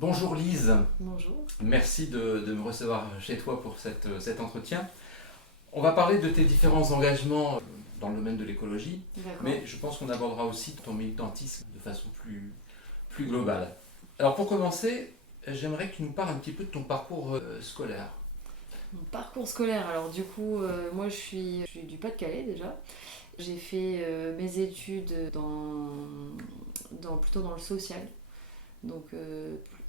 Bonjour Lise, Bonjour. merci de me recevoir chez toi pour cet entretien. On va parler de tes différents engagements dans le domaine de l'écologie, D'accord. mais je pense qu'on abordera aussi ton militantisme de façon plus globale. Alors pour commencer, j'aimerais que tu nous parles un petit peu de ton parcours scolaire. Mon parcours scolaire, alors du coup, moi je suis du Pas-de-Calais déjà. J'ai fait mes études plutôt dans le social, donc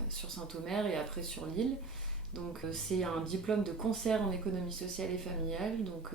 sur Saint-Omer et après sur l'île. Donc c'est un diplôme de concert en économie sociale et familiale, donc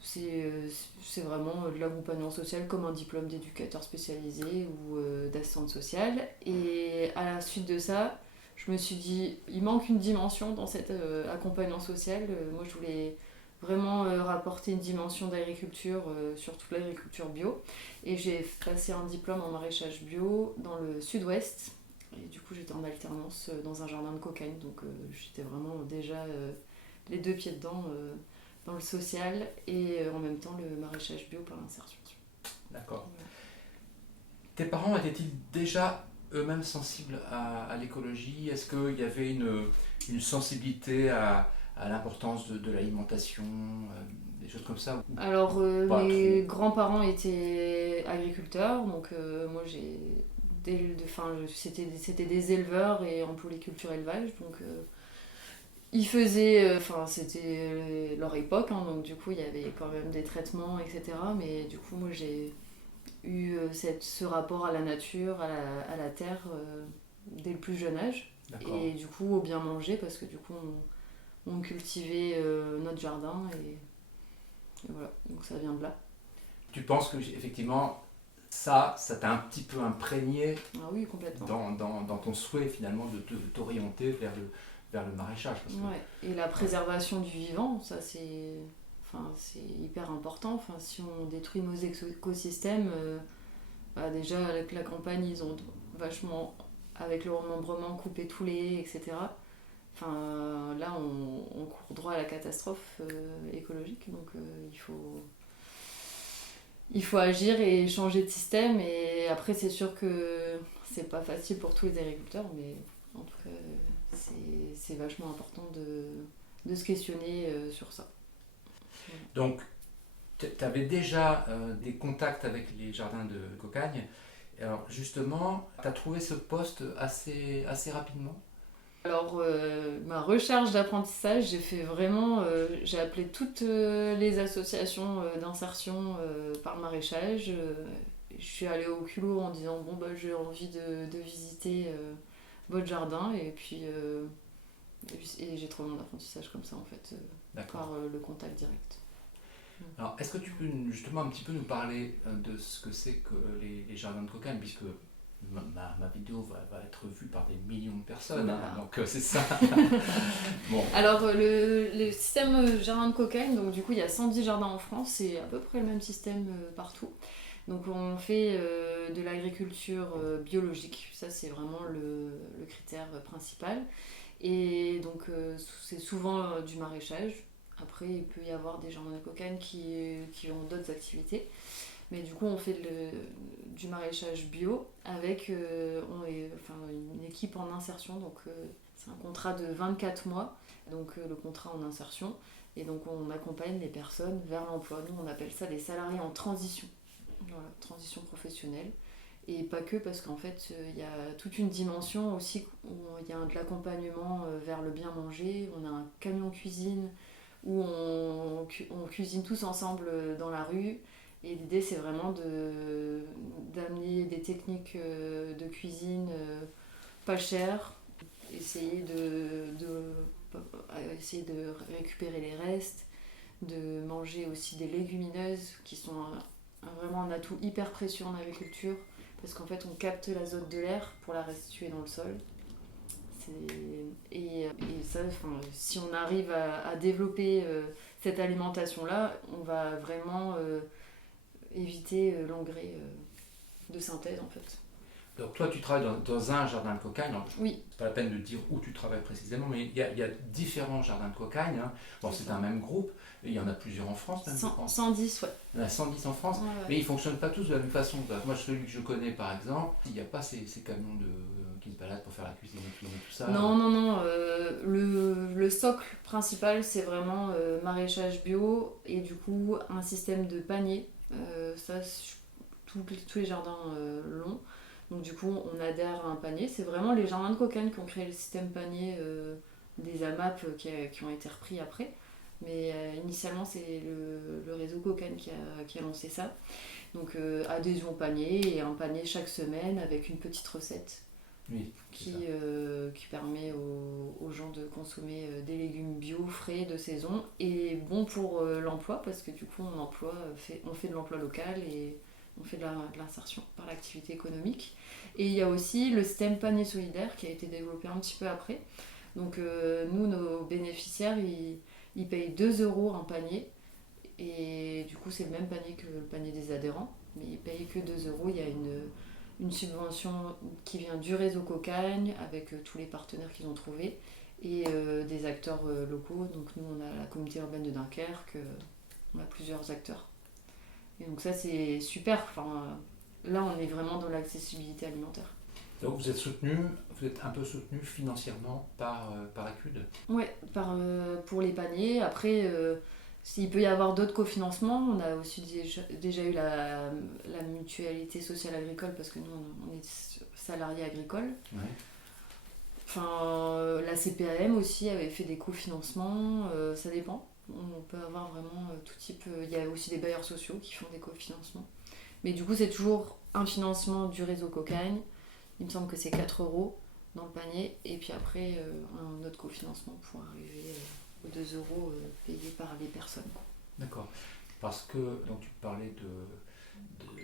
c'est vraiment de l'accompagnement social comme un diplôme d'éducateur spécialisé ou d'assistante sociale. Et à la suite de ça, je me suis dit, il manque une dimension dans cet accompagnement social. Moi, je voulais vraiment rapporter une dimension d'agriculture, surtout l'agriculture bio. Et j'ai passé un diplôme en maraîchage bio dans le sud-ouest. Et du coup, j'étais en alternance dans un jardin de cocagne. Donc, j'étais vraiment déjà les deux pieds dedans. Dans le social et en même temps le maraîchage bio par l'insertion. D'accord. Voilà. Tes parents étaient-ils déjà eux-mêmes sensibles à l'écologie? Est-ce qu'il y avait une sensibilité à l'importance de l'alimentation, des choses comme ça? Alors Pas mes trop. grands-parents étaient agriculteurs, donc moi j'ai c'était des éleveurs et en polyculture élevage, donc ils faisaient, c'était leur époque, hein, donc du coup il y avait quand même des traitements, etc. Mais du coup moi j'ai eu ce rapport à la nature, à la terre dès le plus jeune âge. D'accord. Et du coup au bien manger parce que du coup on cultivait notre jardin et voilà, donc ça vient de là. Tu penses que effectivement ça t'a un petit peu imprégné Ah oui, complètement. dans ton souhait finalement de t'orienter vers le maraîchage parce que... Ouais. Et la préservation du vivant, ça c'est hyper important. Enfin, si on détruit nos écosystèmes, bah déjà avec la campagne, ils ont vachement, avec le remembrement, coupé tous les haies, etc. Enfin, là, on court droit à la catastrophe écologique, donc il faut agir et changer de système. Et après, c'est sûr que c'est pas facile pour tous les agriculteurs, mais en tout cas, c'est vachement important de se questionner sur ça. Donc tu avais déjà des contacts avec les jardins de Cocagne. Alors justement, tu as trouvé ce poste assez rapidement? Alors, ma recherche d'apprentissage, j'ai appelé toutes les associations d'insertion par le maraîchage. Je suis allée au culot en disant, bon, bah, j'ai envie de visiter votre jardin, et j'ai trouvé mon apprentissage comme ça, en fait, D'accord. par le contact direct. Alors, est-ce que tu peux justement un petit peu nous parler de ce que c'est que les jardins de Cocagne, puisque ma vidéo va être vue par des millions de personnes, hein, Oula. donc c'est ça. Bon, Alors, le système jardin de cocagne, donc du coup, il y a 110 jardins en France, c'est à peu près le même système partout. Donc, on fait de l'agriculture biologique, ça c'est vraiment le critère principal. Et donc, c'est souvent du maraîchage. Après, il peut y avoir des jardins de cocagne qui ont d'autres activités. Mais du coup, on fait du maraîchage bio avec une équipe en insertion. Donc, c'est un contrat de 24 mois. Donc, le contrat en insertion. Et donc, on accompagne les personnes vers l'emploi. Nous, on appelle ça des salariés en transition. Voilà, transition professionnelle. Et pas que, parce qu'en fait, il y a toute une dimension aussi où il y a de l'accompagnement vers le bien manger. On a un camion cuisine où on cuisine tous ensemble dans la rue. Et l'idée, c'est vraiment d'amener des techniques de cuisine pas chères, essayer essayer de récupérer les restes, de manger aussi des légumineuses qui sont vraiment un atout hyper précieux en agriculture parce qu'en fait, on capte l'azote de l'air pour la restituer dans le sol. Et ça, si on arrive à développer cette alimentation-là, on va vraiment éviter l'engrais de synthèse en fait. Donc toi, tu travailles dans un jardin de cocagne. Alors, Oui. C'est pas la peine de dire où tu travailles précisément, mais il y a différents jardins de cocagne. Hein. Bon, c'est ça. un même groupe. Et il y en a plusieurs en France, même, je pense. 110, ouais. Il y en a 110 en France, Ouais, mais ils ne fonctionnent pas tous de la même façon. Moi, celui que je connais, par exemple, il n'y a pas ces camions qui se baladent pour faire la cuisine et tout ça. Non. Le socle principal, c'est vraiment maraîchage bio et du coup un système de panier. Ça, tous les jardins l'ont. Donc du coup, on adhère à un panier. C'est vraiment les jardins de cocagne qui ont créé le système panier des AMAP qui ont été repris après. Mais initialement, c'est le réseau Cocagne qui a lancé ça. Donc adhésion panier et un panier chaque semaine avec une petite recette Oui, qui permet aux gens de consommer des légumes bio, frais, de saison et bon pour l'emploi parce que du coup on fait de l'emploi local et on fait de l'insertion par l'activité économique. Et il y a aussi le système panier solidaire qui a été développé un petit peu après. Donc nous, nos bénéficiaires, ils payent 2 € un panier. Et du coup, c'est le même panier que le panier des adhérents. Mais ils payent que 2 €. Il y a une subvention qui vient du réseau Cocagne avec tous les partenaires qu'ils ont trouvés et des acteurs locaux. Donc nous, on a la communauté urbaine de Dunkerque, on a plusieurs acteurs. Et donc ça, c'est super. Enfin, là, on est vraiment dans l'accessibilité alimentaire. Donc vous êtes un peu soutenu financièrement par ACUD. Ouais, pour les paniers. Après, s'il peut y avoir d'autres cofinancements, on a aussi déjà eu la mutualité sociale agricole parce que nous, on est salariés agricoles. Ouais. Enfin, la CPAM aussi avait fait des cofinancements, ça dépend. On peut avoir vraiment tout type. Il y a aussi des bailleurs sociaux qui font des cofinancements. Mais du coup, c'est toujours un financement du réseau Cocagne. Il me semble que c'est 4 € dans le panier. Et puis après, un autre cofinancement pour arriver aux 2 € payés par les personnes. D'accord. Parce que donc, tu parlais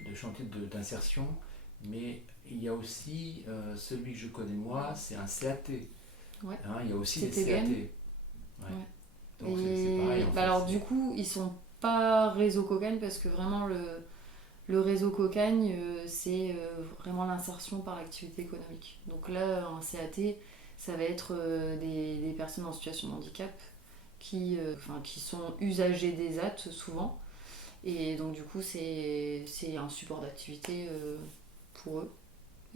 de chantier d'insertion, mais il y a aussi celui que je connais moi, c'est un CAT. Ouais. Hein, il y a aussi C'était des CAT. Ouais. Donc c'est pareil en fait. Alors du coup, ils sont pas réseau Cocagne parce que vraiment le réseau Cocagne, c'est vraiment l'insertion par l'activité économique. Donc là, un CAT, ça va être des personnes en situation de handicap qui sont usagers des AT souvent. Et donc du coup, c'est un support d'activité pour eux.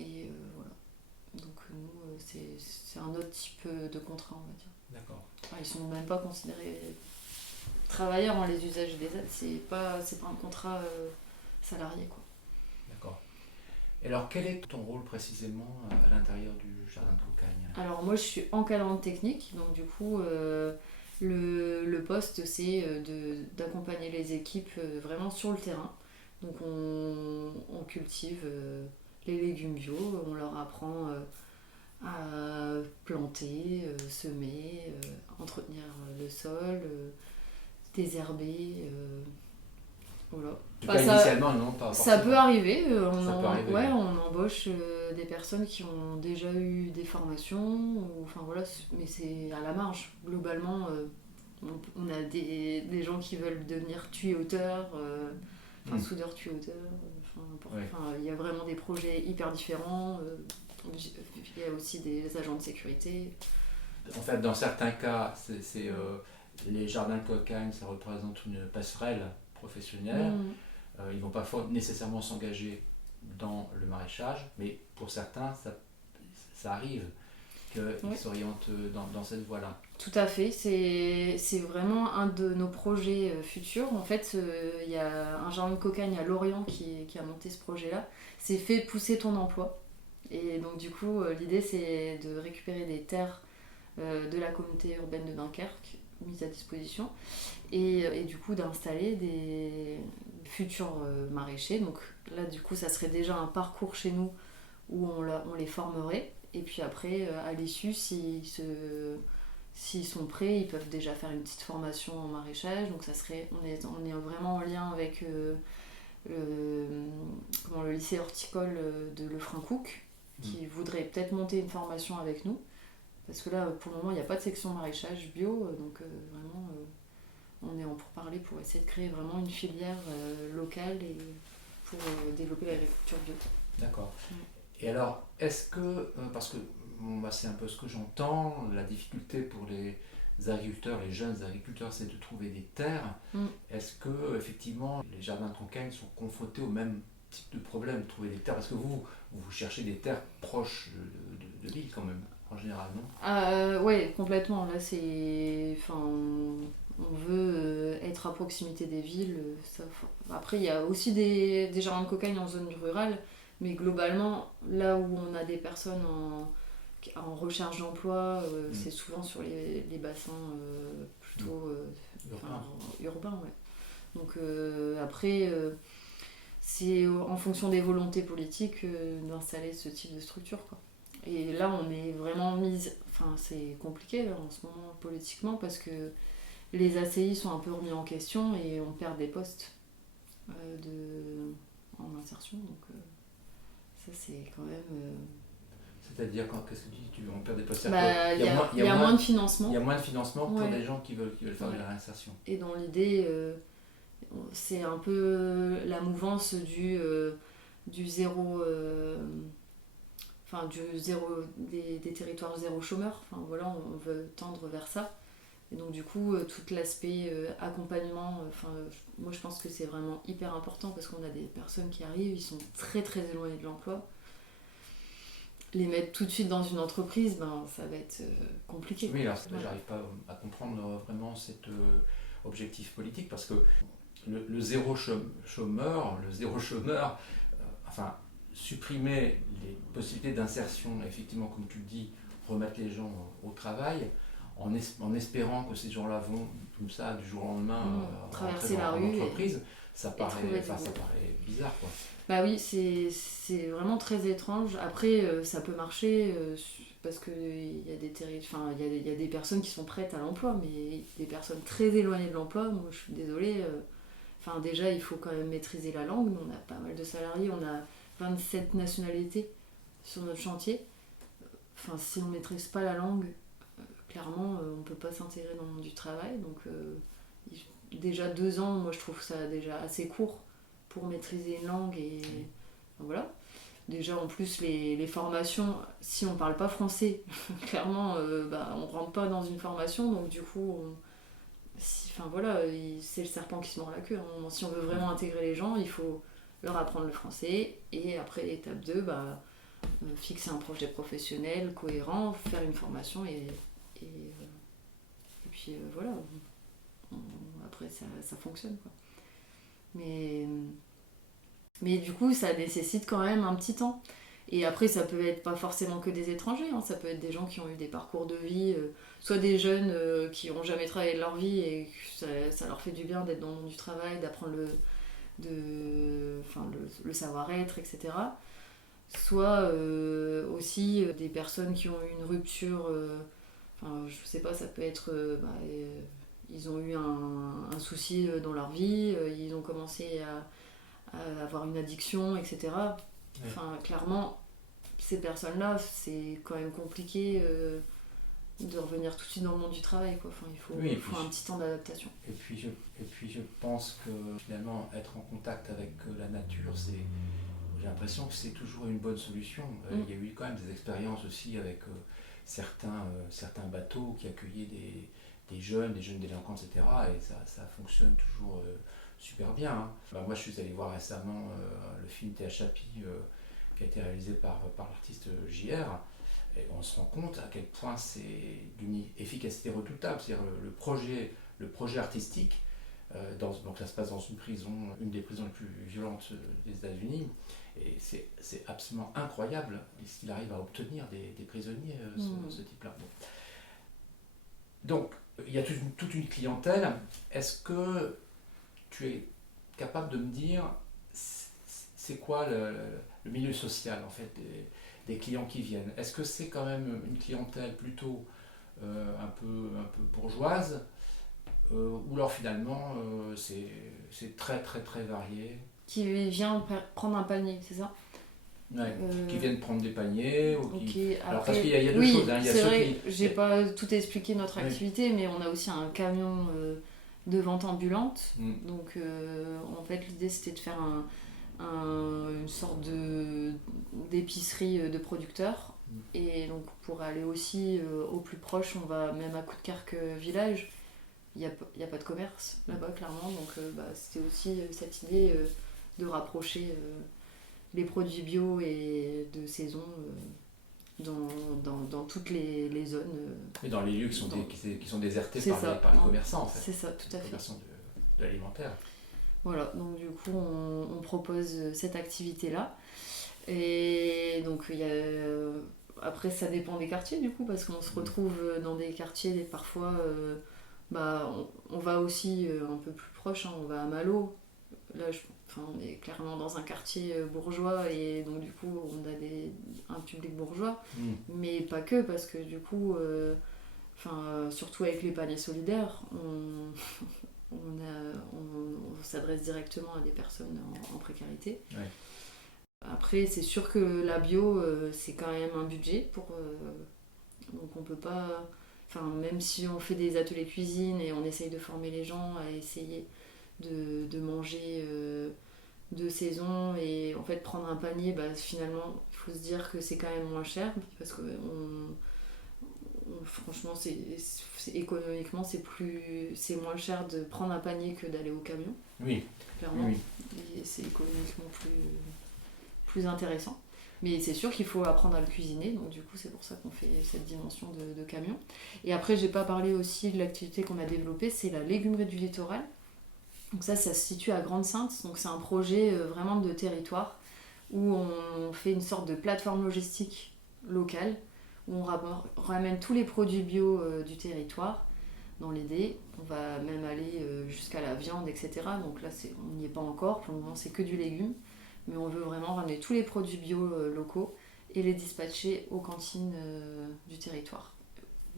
Et voilà. Donc nous, c'est un autre type de contrat, on va dire. D'accord. Enfin, ils sont même pas considérés travailleurs, les usagers des aides, c'est pas un contrat salarié, quoi. D'accord. Et alors quel est ton rôle précisément à l'intérieur du jardin de Cocagne? Alors moi je suis encadrante technique, donc du coup le poste c'est d'accompagner les équipes vraiment sur le terrain. Donc on cultive les légumes bio, on leur apprend à planter, semer, entretenir le sol, désherber, voilà. En tout cas, initialement, non, pas Ça forcément. peut arriver, Ouais. on embauche des personnes qui ont déjà eu des formations, enfin voilà, mais c'est à la marge. Globalement, on a des gens qui veulent devenir tuyauteur, soudeur tuyauteur, il y a vraiment des projets hyper différents. Il y a aussi des agents de sécurité. En fait, dans certains cas, les jardins de Cocagne, ça représente une passerelle professionnelle. Ils ne vont pas nécessairement s'engager dans le maraîchage, mais pour certains, ça arrive qu'ils s'orientent dans cette voie-là. Tout à fait, c'est vraiment un de nos projets futurs. En fait, il y a un jardin de Cocagne à Lorient qui a monté ce projet-là. C'est fait pousser ton emploi. Et donc du coup, l'idée c'est de récupérer des terres de la communauté urbaine de Dunkerque mises à disposition et du coup d'installer des futurs maraîchers. Donc là du coup ça serait déjà un parcours chez nous où on les formerait et puis après à l'issue s'ils sont prêts ils peuvent déjà faire une petite formation en maraîchage. Donc ça serait, on est vraiment en lien avec le lycée horticole de Lefrancouc qui voudrait peut-être monter une formation avec nous. Parce que là, pour le moment, il n'y a pas de section maraîchage bio, donc vraiment, on est en pourparlers pour essayer de créer vraiment une filière locale et pour développer l'agriculture bio. D'accord. Et alors, est-ce que, parce que bon, bah, c'est un peu ce que j'entends, la difficulté pour les agriculteurs, les jeunes agriculteurs, c'est de trouver des terres. Est-ce que effectivement les jardins de campagne sont confrontés au même type de problème, de trouver des terres? Parce que vous cherchez des terres proches de l'île quand même, en général, non? Ouais, complètement. Là, enfin, on veut être à proximité des villes. Après, il y a aussi des jardins de cocagne en zone rurale, mais globalement, là où on a des personnes en recherche d'emploi, c'est souvent sur les bassins plutôt urbains. Ouais. Donc après, c'est en fonction des volontés politiques d'installer ce type de structure, quoi. Et là, on est vraiment Enfin, c'est compliqué là, en ce moment politiquement parce que les ACI sont un peu remis en question et on perd des postes en insertion. Donc, ça, c'est quand même. C'est-à-dire, qu'est-ce que tu dis? On perd des postes. Il y a moins de financement. Il y a moins de financement pour des gens qui veulent faire de la réinsertion. Et dans l'idée, c'est un peu la mouvance du zéro. Des territoires zéro chômeur. Enfin, voilà, on veut tendre vers ça. Et donc du coup, tout l'aspect accompagnement, moi je pense que c'est vraiment hyper important parce qu'on a des personnes qui arrivent, ils sont très très éloignés de l'emploi. Les mettre tout de suite dans une entreprise, ça va être compliqué. Oui, alors j'arrive pas à comprendre vraiment cet objectif politique parce que le zéro chômeur, supprimer les possibilités d'insertion, effectivement, comme tu le dis, remettre les gens au travail, en espérant que ces gens-là vont, comme ça, du jour au lendemain, traverser la rue en entreprise, ça paraît bizarre, quoi. Bah oui, c'est vraiment très étrange. Après, ça peut marcher parce qu'il y a il y a des personnes qui sont prêtes à l'emploi, mais des personnes très éloignées de l'emploi, moi je suis désolée. Déjà, il faut quand même maîtriser la langue. On a pas mal de salariés, on a 27 nationalités sur notre chantier. Si on ne maîtrise pas la langue, clairement, on ne peut pas s'intégrer dans le monde du travail. Donc, déjà 2 ans, moi je trouve ça déjà assez court pour maîtriser une langue. Et voilà. Déjà, en plus, les formations, si on ne parle pas français, clairement, on ne rentre pas dans une formation. Donc, du coup, c'est le serpent qui se mord la queue. Si on veut vraiment intégrer les gens, il faut leur apprendre le français. Et après, l'étape 2, fixer un projet professionnel cohérent, faire une formation et puis voilà. Après, ça fonctionne, quoi. Mais du coup, ça nécessite quand même un petit temps. Et après, ça peut être pas forcément que des étrangers, ça peut être des gens qui ont eu des parcours de vie, soit des jeunes qui n'ont jamais travaillé de leur vie et que ça leur fait du bien d'être dans le monde du travail, d'apprendre le savoir-être, etc. Soit aussi des personnes qui ont eu une rupture, je sais pas, ça peut être... ils ont eu un souci dans leur vie, ils ont commencé à avoir une addiction, etc. Clairement, ces personnes-là, c'est quand même compliqué de revenir tout de suite dans le monde du travail, quoi. Il faut un petit temps d'adaptation. Et puis je pense que finalement, être en contact avec la nature, j'ai l'impression que c'est toujours une bonne solution. Il y a eu quand même des expériences aussi avec certains bateaux qui accueillaient des jeunes délinquants, etc. Et ça fonctionne toujours super bien. Moi, je suis allé voir récemment le film Tehachapi qui a été réalisé par l'artiste JR. Et on se rend compte à quel point c'est d'une efficacité redoutable. C'est-à-dire le projet artistique, donc ça se passe dans une des prisons les plus violentes des États-Unis. Et c'est absolument incroyable ce qu'il arrive à obtenir des prisonniers, ce type-là. Bon. Donc, il y a toute une clientèle. Est-ce que tu es capable de me dire c'est quoi le milieu social en fait des clients qui viennent? Est-ce que c'est quand même une clientèle plutôt un peu bourgeoise ou alors finalement c'est très très très varié? Qui vient prendre un panier, c'est ça? Ouais, qui viennent prendre des paniers ou qui... Après, alors parce qu'il y a deux choses. Il y a c'est vrai, j'ai pas tout expliqué notre activité, mais on a aussi un camion de vente ambulante. Donc en fait l'idée c'était de faire une sorte d'épicerie de producteurs. Et donc pour aller aussi au plus proche, on va même à Coudekerque village. Il n'y a pas de commerce là-bas, clairement. Donc c'était aussi cette idée de rapprocher les produits bio et de saison dans toutes les zones. Et dans les lieux qui sont désertés par les commerçants, en fait. C'est ça, tout à fait. Les commerçants de l'alimentaire. Voilà, donc du coup, on propose cette activité-là. Et donc, après, ça dépend des quartiers, du coup, parce qu'on se retrouve dans des quartiers, et parfois, on va aussi un peu plus proche, hein, on va à Malo. Là, on est clairement dans un quartier bourgeois, et donc, du coup, on a un public bourgeois. Mais pas que, parce que, du coup, surtout avec les paniers solidaires, on s'adresse directement à des personnes en précarité. Ouais. Après, c'est sûr que la bio, c'est quand même un budget donc on peut pas... même si on fait des ateliers cuisine et on essaye de former les gens à essayer de manger de saison et en fait prendre un panier, finalement, il faut se dire que c'est quand même moins cher parce que franchement, économiquement, c'est moins cher de prendre un panier que d'aller au camion. Oui. Clairement. Oui. Et c'est économiquement plus intéressant. Mais c'est sûr qu'il faut apprendre à le cuisiner, donc du coup, c'est pour ça qu'on fait cette dimension de camion. Et après, j'ai pas parlé aussi de l'activité qu'on a développée, c'est la légumerie du littoral. Donc ça se situe à Grande-Synthe, donc c'est un projet vraiment de territoire où on fait une sorte de plateforme logistique locale où on ramène tous les produits bio du territoire dans l'idée. On va même aller jusqu'à la viande, etc. Donc là, on n'y est pas encore. Pour le moment, c'est que du légume. Mais on veut vraiment ramener tous les produits bio locaux et les dispatcher aux cantines du territoire.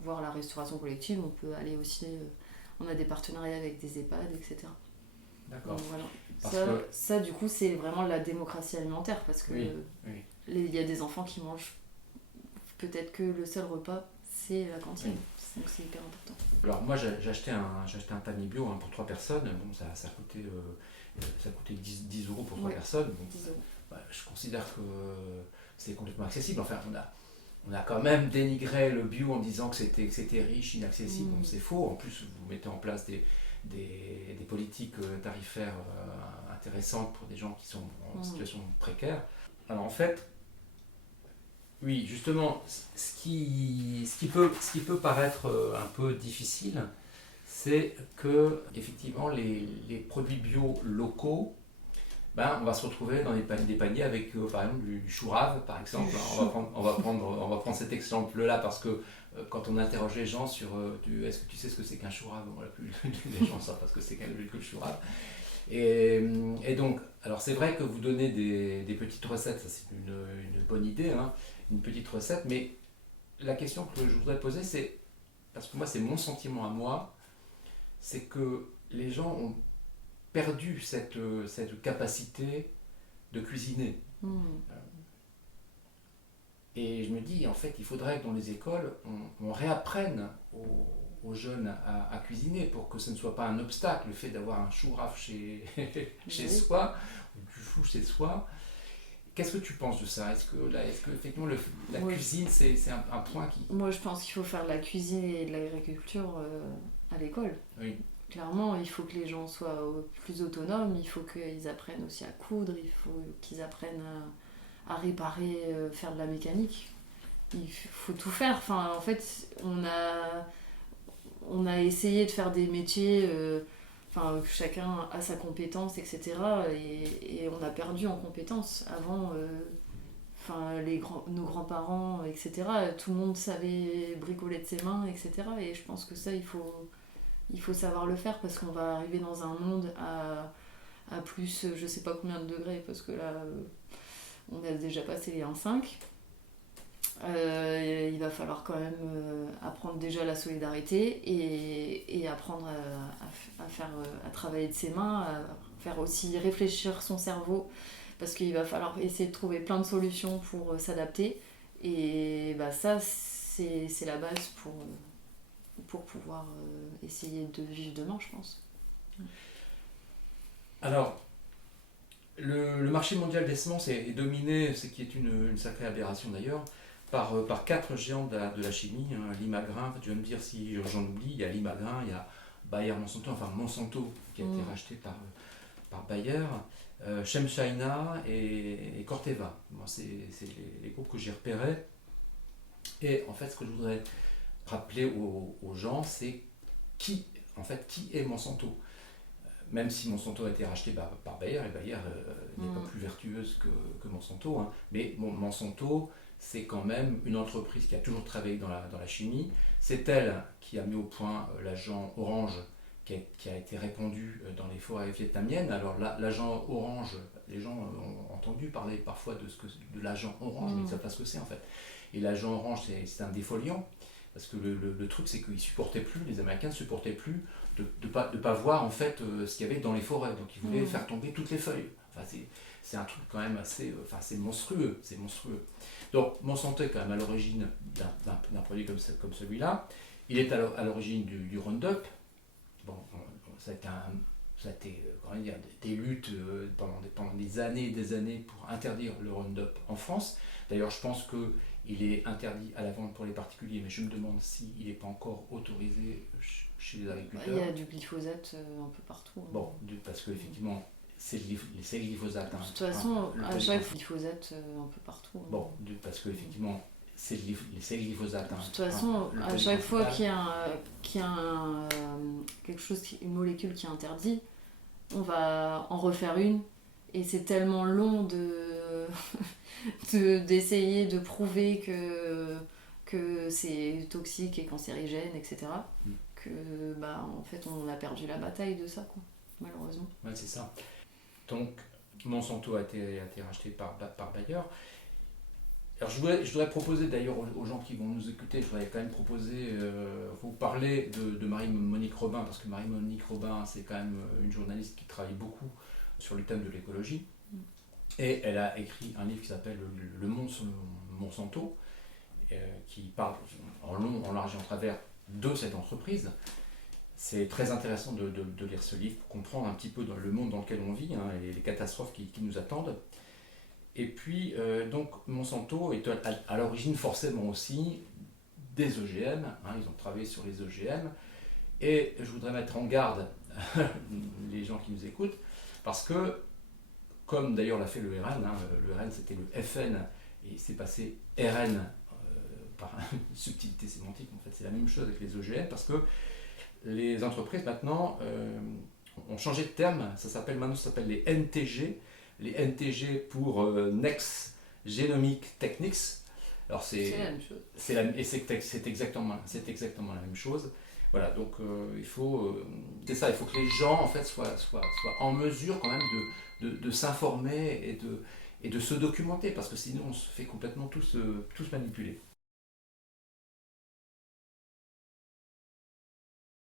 Voir la restauration collective, on peut aller aussi... on a des partenariats avec des EHPAD, etc. D'accord. Donc, voilà. Ça, du coup, c'est vraiment la démocratie alimentaire parce que il y a des enfants qui mangent peut-être que le seul repas, c'est la cantine. Donc c'est hyper important. Alors moi, j'ai acheté un panier bio pour 3 personnes. Bon, ça coûtait 10 euros pour 3 personnes. Donc, 10 euros. Je considère que c'est complètement accessible. Enfin, on a quand même dénigré le bio en disant que c'était riche, inaccessible. Bon, c'est faux. En plus, vous mettez en place des politiques tarifaires intéressantes pour des gens qui sont en situation précaire. Alors en fait, oui, justement, ce qui peut paraître un peu difficile, c'est que effectivement les produits bio locaux, on va se retrouver dans des paniers avec par exemple du chou rave, par exemple. On va prendre cet exemple-là parce que quand on interroge les gens sur est-ce que tu sais ce que c'est qu'un chou rave, les gens savent pas ce que c'est que le chou rave. Et donc, alors c'est vrai que vous donnez des petites recettes, ça c'est une bonne idée, hein, une petite recette, mais la question que je voudrais poser, c'est, parce que moi c'est mon sentiment à moi, c'est que les gens ont perdu cette capacité de cuisiner. Et je me dis, en fait, il faudrait que dans les écoles, on réapprenne aux jeunes à cuisiner pour que ce ne soit pas un obstacle, le fait d'avoir un chou rave chez soi, ou du chou chez soi. Qu'est-ce que tu penses de ça ? Est-ce que effectivement la cuisine, c'est un point qui... Moi, je pense qu'il faut faire de la cuisine et de l'agriculture à l'école. Oui. Clairement, il faut que les gens soient plus autonomes, il faut qu'ils apprennent aussi à coudre, il faut qu'ils apprennent à réparer, faire de la mécanique. Il faut tout faire. Enfin, en fait, on a essayé de faire des métiers... chacun a sa compétence, etc. Et on a perdu en compétences. Avant, nos grands-parents, etc., tout le monde savait bricoler de ses mains, etc. Et je pense que ça, il faut savoir le faire parce qu'on va arriver dans un monde à plus, je sais pas combien de degrés, parce que là, on a déjà passé les 1,5. Il va falloir quand même apprendre déjà la solidarité et apprendre à travailler de ses mains, à faire aussi réfléchir son cerveau parce qu'il va falloir essayer de trouver plein de solutions pour s'adapter et ça c'est la base pour pouvoir essayer de vivre demain, je pense. Alors, Le marché mondial des semences est dominé, ce qui est une sacrée aberration d'ailleurs, par quatre géants de la chimie, hein. Limagrin, tu vas me dire si j'en oublie, il y a Limagrin, il y a Bayer Monsanto, enfin Monsanto qui a été racheté par Bayer, ChemChina et Corteva. Moi, c'est les groupes que j'ai repérés. Et en fait, ce que je voudrais rappeler aux gens, c'est qui est Monsanto. Même si Monsanto a été racheté par Bayer, et Bayer n'est pas plus vertueuse que Monsanto, hein. Mais bon, Monsanto, c'est quand même une entreprise qui a toujours travaillé dans la chimie. C'est elle qui a mis au point l'agent orange qui a été répandu dans les forêts vietnamiennes. Alors l'agent orange, les gens ont entendu parler parfois de l'agent orange, mais ils ne savent pas ce que c'est en fait. Et l'agent orange, c'est un défoliant. Parce que le truc, c'est qu'ils supportaient plus, les Américains ne supportaient plus de pas voir en fait ce qu'il y avait dans les forêts. Donc ils voulaient faire tomber toutes les feuilles. Enfin, c'est un truc quand même assez, c'est monstrueux, Donc Monsanto est quand même à l'origine d'un produit comme celui-là. Il est à l'origine du Roundup. Bon, ça a été comment dire, des luttes pendant des années et des années pour interdire le Roundup en France. D'ailleurs, je pense qu'il est interdit à la vente pour les particuliers, mais je me demande s'il n'est pas encore autorisé chez les agriculteurs. Il y a du glyphosate un peu partout. Hein. Bon, parce qu'effectivement, c'est le glyphosate. De toute façon, à chaque fois, glyphosate un peu partout. Hein. Bon, parce qu'effectivement, c'est le glyphosate. De toute façon, à chaque fois qu'il y a, quelque chose, une molécule qui est interdite, on va en refaire une. Et c'est tellement long d'essayer de prouver que c'est toxique et cancérigène, etc. Que en fait on a perdu la bataille de ça, quoi, malheureusement. Ouais, c'est ça. Donc Monsanto a été racheté par Bayer. Alors je voudrais proposer d'ailleurs aux gens qui vont nous écouter, je voudrais quand même proposer, vous parler de Marie-Monique Robin, parce que Marie-Monique Robin, c'est quand même une journaliste qui travaille beaucoup sur le thème de l'écologie. Et elle a écrit un livre qui s'appelle Le Monde sur Monsanto, qui parle en long, en large et en travers de cette entreprise. C'est très intéressant de lire ce livre pour comprendre un petit peu dans le monde dans lequel on vit, hein, et les catastrophes qui nous attendent. Et puis, donc, Monsanto est à l'origine forcément aussi des OGM, hein, ils ont travaillé sur les OGM, et je voudrais mettre en garde les gens qui nous écoutent, parce que, comme d'ailleurs l'a fait le RN, hein, le RN c'était le FN, et c'est passé RN par une subtilité sémantique, en fait c'est la même chose avec les OGM, parce que les entreprises maintenant ont changé de terme, maintenant ça s'appelle les NTG, les NTG pour Next Genomic Techniques. Alors c'est la même chose. C'est exactement la même chose. Voilà, donc il faut que les gens en fait soient en mesure quand même de s'informer et de se documenter, parce que sinon on se fait complètement tous manipuler.